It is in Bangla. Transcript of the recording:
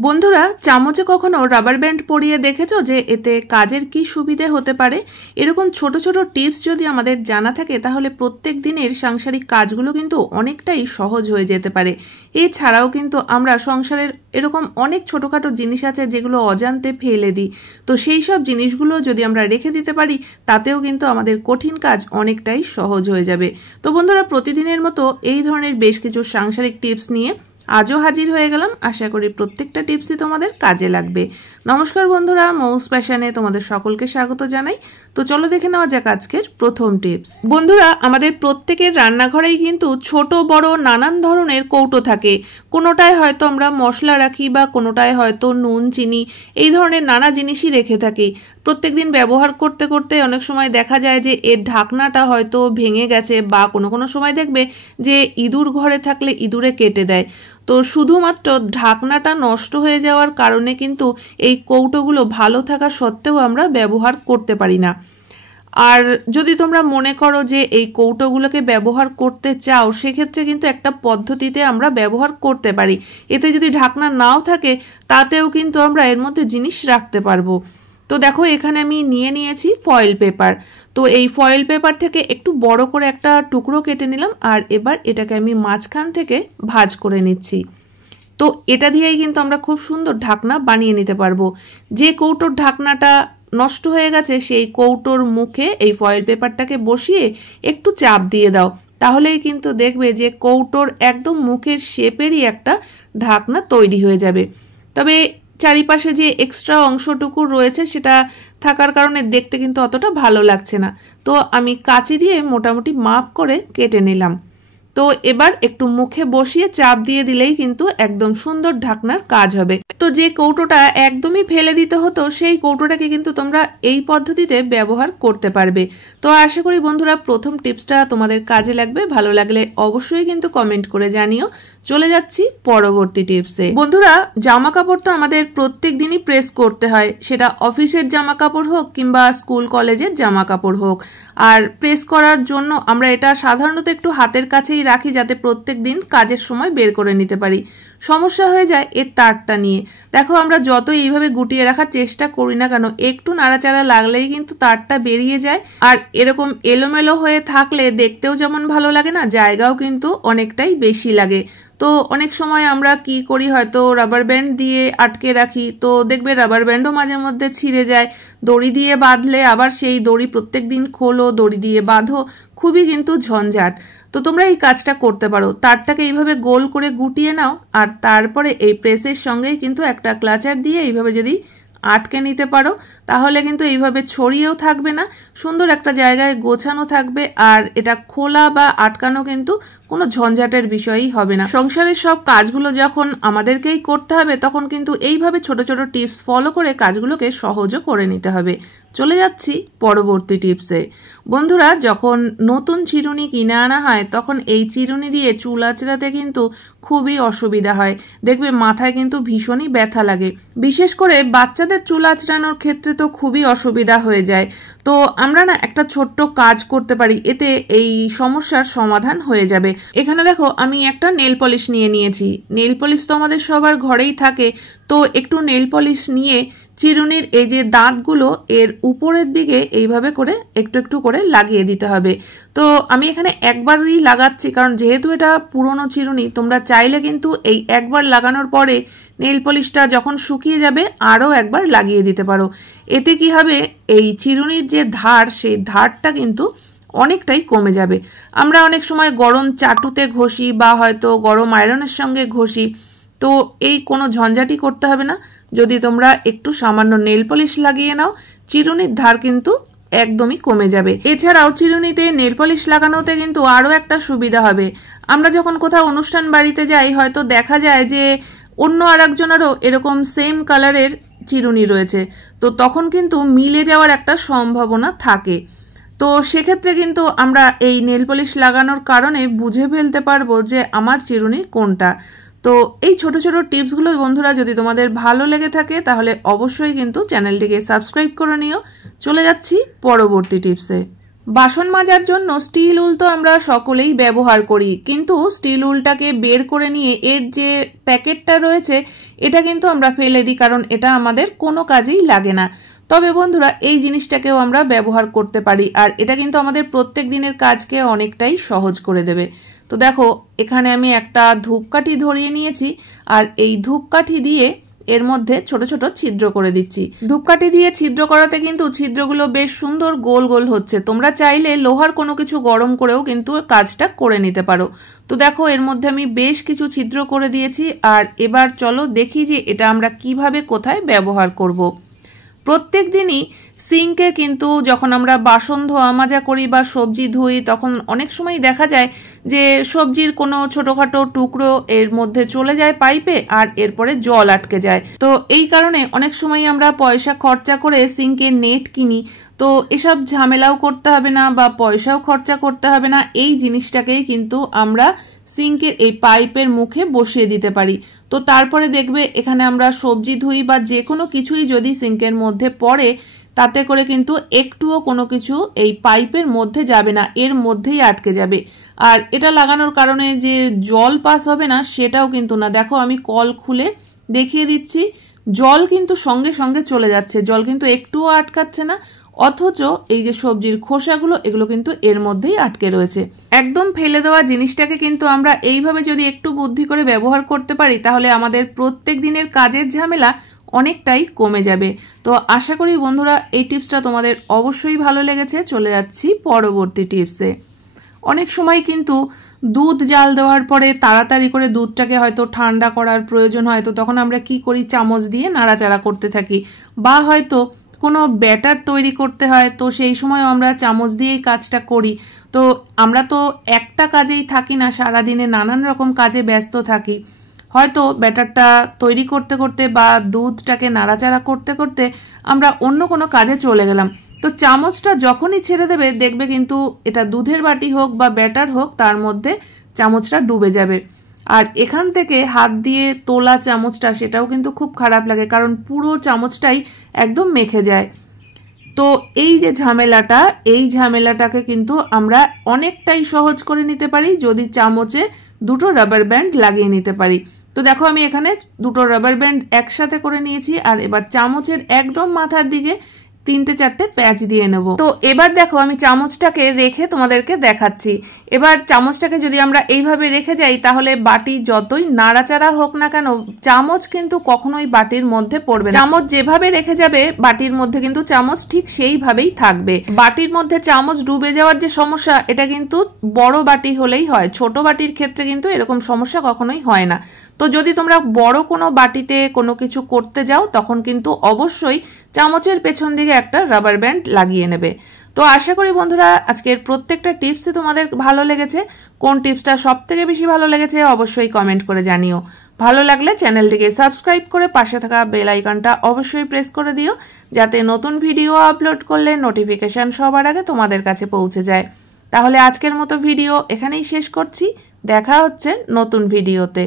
বন্ধুরা চামচে কখনো রাবার ব্যান্ড পরিয়ে দেখেছো যে এতে কাজের কি সুবিধে হতে পারে? এরকম ছোট ছোট টিপস যদি আমাদের জানা থাকে তাহলে প্রত্যেক দিনের সাংসারিক কাজগুলো কিন্তু অনেকটাই সহজ হয়ে যেতে পারে। এছাড়াও কিন্তু আমরা সংসারের এরকম অনেক ছোটোখাটো জিনিস আছে যেগুলো অজান্তে ফেলে দিই, তো সেই সব জিনিসগুলো যদি আমরা রেখে দিতে পারি তাতেও কিন্তু আমাদের কঠিন কাজ অনেকটাই সহজ হয়ে যাবে। তো বন্ধুরা প্রতিদিনের মতো এই ধরনের বেশ কিছু সাংসারিক টিপস নিয়ে আজও হাজির হয়ে গেলাম। আশা করি প্রত্যেকটা টিপসই তোমাদের কাজে লাগবে। নমস্কার বন্ধুরা, মৌস প্যাশনে তোমাদের সকলকে স্বাগত জানাই। তো চলো দেখে নেওয়া যাক আজকের প্রথম টিপস। বন্ধুরা আমাদের প্রত্যেকের রান্নাঘরেই কিন্তু ছোট বড় নানান ধরনের কৌটো থাকে। কোনোটায় হয়তো আমরা মশলা রাখি বা কোনোটায় হয়তো নুন চিনি এই ধরনের নানা জিনিসই রেখে থাকি। প্রত্যেকদিন ব্যবহার করতে করতে অনেক সময় দেখা যায় যে এর ঢাকনাটা হয়তো ভেঙে গেছে বা কোনো সময় দেখবে যে ইঁদুর ঘরে থাকলে ইঁদুরে কেটে দেয়। তো শুধুমাত্র ঢাকনাটা নষ্ট হয়ে যাওয়ার কারণে কিন্তু এই কৌটোগুলো ভালো থাকা সত্ত্বেও আমরা ব্যবহার করতে পারি না। আর যদি তোমরা মনে করো যে এই কৌটোগুলোকে ব্যবহার করতে চাও, সেক্ষেত্রে কিন্তু একটা পদ্ধতিতে আমরা ব্যবহার করতে পারি। এতে যদি ঢাকনা নাও থাকে তাতেও কিন্তু আমরা এর মধ্যে জিনিস রাখতে পারবো। তো দেখো এখানে আমি নিয়ে নিয়েছি ফয়েল পেপার। তো এই ফয়েল পেপার থেকে একটু বড় করে একটা টুকরো কেটে নিলাম, আর এবার এটাকে আমি মাঝখান থেকে ভাঁজ করে নিচ্ছি। তো এটা দিয়েই কিন্তু আমরা খুব সুন্দর ঢাকনা বানিয়ে নিতে পারবো। যে কৌটোর ঢাকনাটা নষ্ট হয়ে গেছে সেই কৌটোর মুখে এই ফয়েল পেপারটাকে বসিয়ে একটু চাপ দিয়ে দাও, তাহলেই কিন্তু দেখবে যে কৌটোর একদম মুখের শেপেরই একটা ঢাকনা তৈরি হয়ে যাবে। তবে চারিপাশে যে এক্সট্রা অংশটুকু রয়েছে সেটা থাকার কারণে দেখতে কিন্তু অতটা ভালো লাগছে না। তো আমি কাঁচি দিয়ে মোটামুটি মাপ করে কেটে নিলাম। তো এবার একটু মুখে বসিয়ে চাপ দিয়ে দিলেই কিন্তু একদম সুন্দর ঢাকনার কাজ হবে। তো যে কৌটোটা একদমই ফেলে দিতে হতো সেই কৌটোটাকে কিন্তু তোমরা এই পদ্ধতিতে ব্যবহার করতে পারবে। তো আশা করি বন্ধুরা প্রথম টিপসটা তোমাদের কাজে লাগবে। ভালো লাগলে অবশ্যই কিন্তু কমেন্ট করে জানিও। চলে যাচ্ছি পরবর্তী টিপসে। বন্ধুরা জামা কাপড় তো আমাদের প্রত্যেক দিনই প্রেস করতে হয়, সেটা অফিসের জামা কাপড় হোক কিংবা স্কুল কলেজের জামা কাপড় হোক। আর প্রেস করার জন্য আমরা এটা সাধারণত একটু হাতের কাছেই রাখি যাতে প্রত্যেক দিন কাজের সময় বের করে নিতে পারি। সমস্যা হয়ে যায় এর তারটা নিয়ে। দেখো আমরা যত এইভাবে গুটিয়ে রাখার চেষ্টা করি না কেন, একটু নাড়াচাড়া লাগলেই কিন্তু তারটা বেরিয়ে যায়। আর এরকম এলোমেলো হয়ে থাকলে দেখতেও যেমন ভালো লাগে না, জায়গাও কিন্তু অনেকটাই বেশি লাগে। তো অনেক সময় আমরা কি করি, হয়তো রাবার ব্যান্ড দিয়ে আটকে রাখি, তো দেখবে রাবার ব্যান্ডও মাঝে মধ্যে ছিঁড়ে যায়। দড়ি দিয়ে বাঁধলে আবার সেই দড়ি প্রত্যেক দিন খোলো, দড়ি দিয়ে বাঁধো, খুবই কিন্তু ঝঞ্ঝাট। তো তোমরা এই কাজটা করতে পারো, তারটাকে এইভাবে গোল করে গুটিয়ে নাও, আর তারপরে এই প্রেসের সঙ্গেই কিন্তু একটা ক্লাচার দিয়ে এইভাবে যদি আটকে নিতে পারো তাহলে কিন্তু এইভাবে ছড়িয়েও থাকবে না, সুন্দর একটা জায়গায় গোছানো থাকবে। আর এটা খোলা বা আটকানো কিন্তু কোনো ঝঞ্ঝাটের বিষয়ই হবে না। সংসারের সব কাজগুলো যখন আমাদেরকেই করতে হবে তখন কিন্তু এইভাবে ছোট ছোট টিপস ফলো করে কাজগুলোকে সহজও করে নিতে হবে। চলে যাচ্ছি পরবর্তী টিপসে। বন্ধুরা যখন নতুন চিরুনি কিনে আনা হয় তখন এই চিরুনি দিয়ে চুল আঁচড়াতে কিন্তু খুবই অসুবিধা হয়। দেখবে মাথায় কিন্তু ভীষণই ব্যথা লাগে, বিশেষ করে বাচ্চাদের চুল আঁচড়ানোর ক্ষেত্রে তো খুবই অসুবিধা হয়ে যায়। তো আমরা না একটা ছোট্ট কাজ করতে পারি, এতে এই সমস্যার সমাধান হয়ে যাবে। এখানে দেখো আমি একটা নেল পলিশ নিয়ে নিয়েছি। নেল পলিশ তো আমাদের সবার ঘরেই থাকে। তো একটু নেল পলিশ নিয়ে চিরুনির এই যে দাঁতগুলো এর উপরের দিকে এইভাবে করে একটু একটু করে লাগিয়ে দিতে হবে। তো আমি এখানে একবারই লাগাচ্ছি, কারণ যেহেতু এটা পুরনো চিরুনি, তোমরা চাইলে কিন্তু এই একবার লাগানোর পরে নেল পলিশটা যখন শুকিয়ে যাবে আরও একবার লাগিয়ে দিতে পারো। এতে কি হবে, এই চিরুনির যে ধার সেই ধারটা কিন্তু অনেকটাই কমে যাবে। আমরা অনেক সময় গরম চাটুতে ঘষি বা হয়তো গরম আয়রনের সঙ্গে ঘষি, তো এই কোনো ঝঞ্ঝাটি করতে হবে না। যদি তোমরা একটু সামান্য নেল পলিশ লাগিয়ে নাও চিরুনির ধার কিন্তু একদমই কমে যাবে। এছাড়াও চিরুনিতে নেল পলিশ লাগানোতে কিন্তু আরও একটা সুবিধা হবে। আমরা যখন কোথাও অনুষ্ঠান বাড়িতে যাই হয়তো দেখা যায় যে অন্য আর একজনেরও এরকম সেম কালারের চিরুনি রয়েছে, তো তখন কিন্তু মিলে যাওয়ার একটা সম্ভাবনা থাকে। তো সেক্ষেত্রে কিন্তু আমরা এই নেল পলিশ লাগানোর কারণে বুঝে ফেলতে পারবো যে আমার চিরুনি কোনটা। তো এই ছোট ছোট টিপসগুলো বন্ধুরা যদি তোমাদের ভালো লেগে থাকে তাহলে অবশ্যই কিন্তু চ্যানেলটিকে সাবস্ক্রাইব করে নিও। চলে যাচ্ছি পরবর্তী টিপসে। বাসন মাজার জন্য স্টিল উল তো আমরা সকলেই ব্যবহার করি, কিন্তু স্টিল উলটাকে বের করে নিয়ে এর যে প্যাকেটটা রয়েছে এটা কিন্তু আমরা ফেলে দিই, কারণ এটা আমাদের কোনো কাজেই লাগে না। তবে বন্ধুরা এই জিনিসটাকেও আমরা ব্যবহার করতে পারি, আর এটা কিন্তু আমাদের প্রত্যেক দিনের কাজকে অনেকটাই সহজ করে দেবে। তো দেখো এখানে আমি একটা ধূপকাঠি ধরিয়ে নিয়েছি, আর এই ধূপকাঠি দিয়ে এর মধ্যে ছোট ছোট ছিদ্র করে দিচ্ছি। ধূপকাঠি দিয়ে ছিদ্র করাতে কিন্তু ছিদ্রগুলো বেশ সুন্দর গোল গোল হচ্ছে। তোমরা চাইলে লোহার কোনো কিছু গরম করেও কিন্তু কাজটা করে নিতে পারো। তো দেখো এর মধ্যে আমি বেশ কিছু ছিদ্র করে দিয়েছি, আর এবার চলো দেখি যে এটা আমরা কিভাবে কোথায় ব্যবহার করব। প্রত্যেক দিনই সিঙ্কে কিন্তু যখন আমরা বাসন ধোয়া মাজা করি বা সবজি ধুই, তখন অনেক সময় দেখা যায় যে সবজির কোনো ছোটোখাটো টুকরো এর মধ্যে চলে যায় পাইপে, আর এরপরে জল আটকে যায়। তো এই কারণে অনেক সময় আমরা পয়সা খরচা করে সিঙ্কের নেট কিনি। তো এসব ঝামেলাও করতে হবে না বা পয়সাও খরচা করতে হবে না, এই জিনিসটাকেই কিন্তু আমরা সিঙ্কের এই পাইপের মুখে বসিয়ে দিতে পারি। তো তারপরে দেখবে এখানে আমরা সবজি ধুই বা যে কোনো কিছুই যদি সিঙ্কের মধ্যে পড়ে, তাতে করে কিন্তু একটুও কোনো কিছু এই পাইপের মধ্যে যাবে না, এর মধ্যেই আটকে যাবে। আর এটা লাগানোর কারণে যে জল পাস হবে না সেটাও কিন্তু না। দেখো আমি কল খুলে দেখিয়ে দিচ্ছি, জল কিন্তু সঙ্গে সঙ্গে চলে যাচ্ছে, জল কিন্তু একটুও আটকাচ্ছে না। অথচ এই যে সবজির খোসাগুলো এগুলো কিন্তু এর মধ্যেই আটকে রয়েছে। একদম ফেলে দেওয়া জিনিসটাকে কিন্তু আমরা এইভাবে যদি একটু বুদ্ধি করে ব্যবহার করতে পারি, তাহলে আমাদের প্রত্যেক দিনের কাজের ঝামেলা অনেকটাই কমে যাবে। তো আশা করি বন্ধুরা এই টিপসটা তোমাদের অবশ্যই ভালো লেগেছে। চলে যাচ্ছি পরবর্তী টিপসে। অনেক সময় কিন্তু দুধ জাল দেওয়ার পরে তাড়াতাড়ি করে দুধটাকে হয়তো ঠান্ডা করার প্রয়োজন হয়, তো তখন আমরা কি করি, চামচ দিয়ে নাড়াচাড়া করতে থাকি। বা হয়তো কোনো ব্যাটার তৈরি করতে হয়, তো সেই সময় আমরা চামচ দিয়েই কাজটা করি। তো আমরা তো একটা কাজেই থাকি না, সারাদিনে নানান রকম কাজে ব্যস্ত থাকি। হয়তো ব্যাটারটা তৈরি করতে করতে বা দুধটাকে নাড়াচাড়া করতে করতে আমরা অন্য কোনো কাজে চলে গেলাম। তো চামচটা যখনই ছেড়ে দেবে দেখবে কিন্তু এটা দুধের বাটি হোক বা ব্যাটার হোক, তার মধ্যে চামচটা ডুবে যাবে। আর এখান থেকে হাত দিয়ে তোলা চামচটা, সেটাও কিন্তু খুব খারাপ লাগে, কারণ পুরো চামচটাই একদম মেখে যায়। তো এই যে ঝামেলাটা, এই ঝামেলাটাকে কিন্তু আমরা অনেকটাই সহজ করে নিতে পারি যদি চামচে দুটো রাবার ব্যান্ড লাগিয়ে নিতে পারি। তো দেখো আমি এখানে দুটো রাবার ব্যান্ড একসাথে করে নিয়েছি, আর এবার চামচের একদম মাথার দিকে 3-4টে প্যাচ দিয়ে নেব। তো এবার দেখো আমি চামচটাকে রেখে তোমাদেরকে দেখাচ্ছি। এবার চামচটাকে যদি আমরা এইভাবে রেখে যাই, তাহলে বাটি যতই নাড়াচাড়া হোক না কেন, চামচ কিন্তু কখনোই বাটির মধ্যে পড়বে না। চামচ যেভাবে রেখে যাবে বাটির মধ্যে কিন্তু চামচ ঠিক সেইভাবেই থাকবে। বাটির মধ্যে চামচ ডুবে যাওয়ার যে সমস্যা, এটা কিন্তু বড় বাটি হলেই হয়, ছোট বাটির ক্ষেত্রে কিন্তু এরকম সমস্যা কখনোই হয় না। তো যদি তোমরা বড় কোনো বাটিতে কোনো কিছু করতে যাও, তখন কিন্তু অবশ্যই চামচের পেছন দিকে একটা রাবার ব্যান্ড লাগিয়ে নেবে। তো আশা করি বন্ধুরা আজকের প্রত্যেকটা টিপসই তোমাদের ভালো লেগেছে। কোন টিপসটা সবথেকে বেশি ভালো লেগেছে অবশ্যই কমেন্ট করে জানিও। ভালো লাগলে চ্যানেলটিকে সাবস্ক্রাইব করে পাশে থাকা বেল আইকনটা অবশ্যই প্রেস করে দিও, যাতে নতুন ভিডিও আপলোড করলে নোটিফিকেশন সবার আগে তোমাদের কাছে পৌঁছে যায়। তাহলে আজকের মতো ভিডিও এখানেই শেষ করছি, দেখা হচ্ছে নতুন ভিডিওতে।